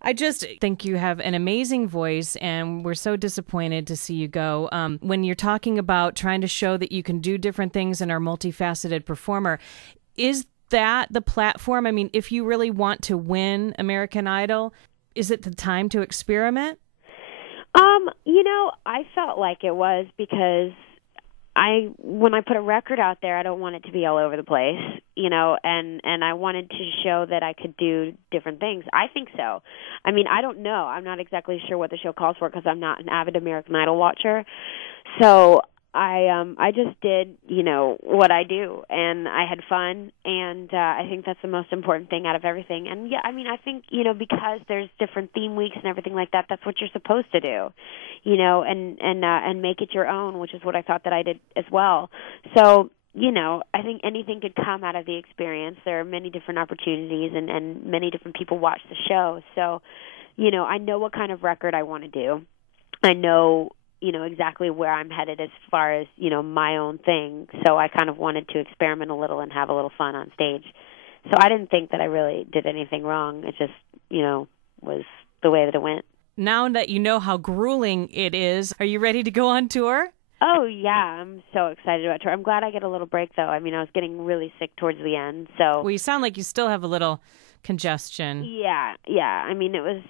I just think you have an amazing voice, and we're so disappointed to see you go. When you're talking about trying to show that you can do different things and are a multifaceted performer, is that the platform? I mean, if you really want to win American Idol, is it the time to experiment? I felt like it was because when I put a record out there, I don't want it to be all over the place, and I wanted to show that I could do different things. I think so. I mean, I don't know. I'm not exactly sure what the show calls for because I'm not an avid American Idol watcher. So I just did, what I do, and I had fun, and I think that's the most important thing out of everything. And yeah, I mean, I think, because there's different theme weeks and everything like that, that's what you're supposed to do, and make it your own, which is what I thought that I did as well. So, I think anything could come out of the experience. There are many different opportunities, and many different people watch the show. So, I know what kind of record I want to do. I know exactly where I'm headed as far as, my own thing. So I kind of wanted to experiment a little and have a little fun on stage. So I didn't think that I really did anything wrong. It just, was the way that it went. Now that you know how grueling it is, are you ready to go on tour? Oh, yeah. I'm so excited about tour. I'm glad I get a little break, though. I mean, I was getting really sick towards the end. So. Well, you sound like you still have a little congestion. Yeah. I mean, it was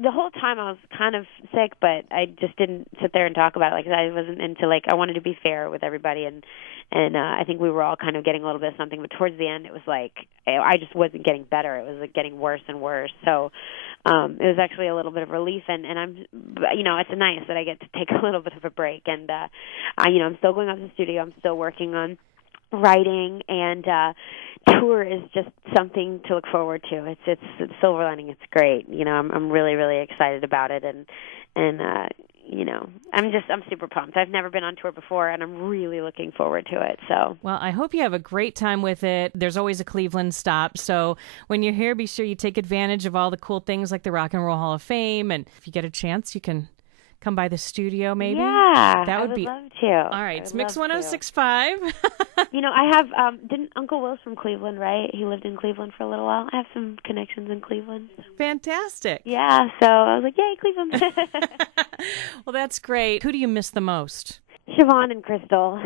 the whole time I was kind of sick, but I just didn't sit there and talk about it. Like, I wasn't into, I wanted to be fair with everybody, and I think we were all kind of getting a little bit of something, but towards the end it was I just wasn't getting better. It was getting worse and worse. So it was actually a little bit of relief, and I'm, it's nice that I get to take a little bit of a break, and I'm still going up to the studio. I'm still working on writing, and tour is just something to look forward to. It's silver lining. It's great. I'm really, really excited about it, and I'm super pumped. I've never been on tour before, and I'm really looking forward to it. So, well, I hope you have a great time with it. There's always a Cleveland stop, so when you're here, be sure you take advantage of all the cool things like the Rock and Roll Hall of Fame, and if you get a chance, you can come by the studio, maybe. Yeah, that would be love to. All right, it's Mix 106.5. I have didn't Uncle Will's from Cleveland, right? He lived in Cleveland for a little while. I have some connections in Cleveland. Fantastic. Yeah, so I was like, yay, Cleveland. Well, that's great. Who do you miss the most? Siobhan and Crystal.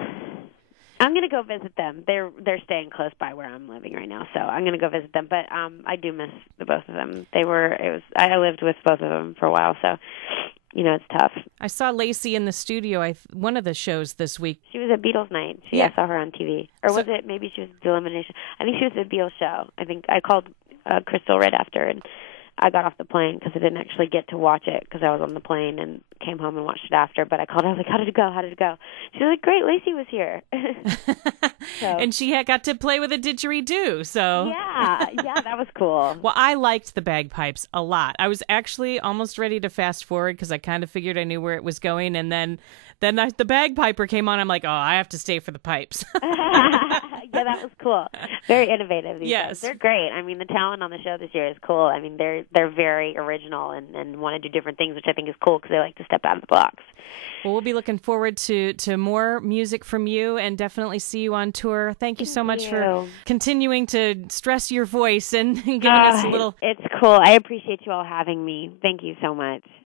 I'm going to go visit them. They're staying close by where I'm living right now, so I'm going to go visit them. But I do miss the both of them. I lived with both of them for a while, so it's tough. I saw Lacey in the studio, one of the shows this week. She was at Beatles night. I saw her on TV. Or was it, maybe she was at the Elimination? I think she was at the Beatles show. I think I called Crystal right after, and I got off the plane because I didn't actually get to watch it because I was on the plane and came home and watched it after. But I called her. I was like, how did it go? She was like, great, Lacey was here. And she got to play with a didgeridoo. So yeah, that was cool. Well, I liked the bagpipes a lot. I was actually almost ready to fast forward because I kind of figured I knew where it was going. And then the bagpiper came on. I'm like, oh, I have to stay for the pipes. Yeah, that was cool. Very innovative. These yes. guys. They're great. I mean, the talent on the show this year is cool. I mean, they're very original and want to do different things, which I think is cool because they like to step out of the box. Well, we'll be looking forward to more music from you and definitely see you on tour. Thank you so much for continuing to stress your voice and giving us a little... It's cool. I appreciate you all having me. Thank you so much.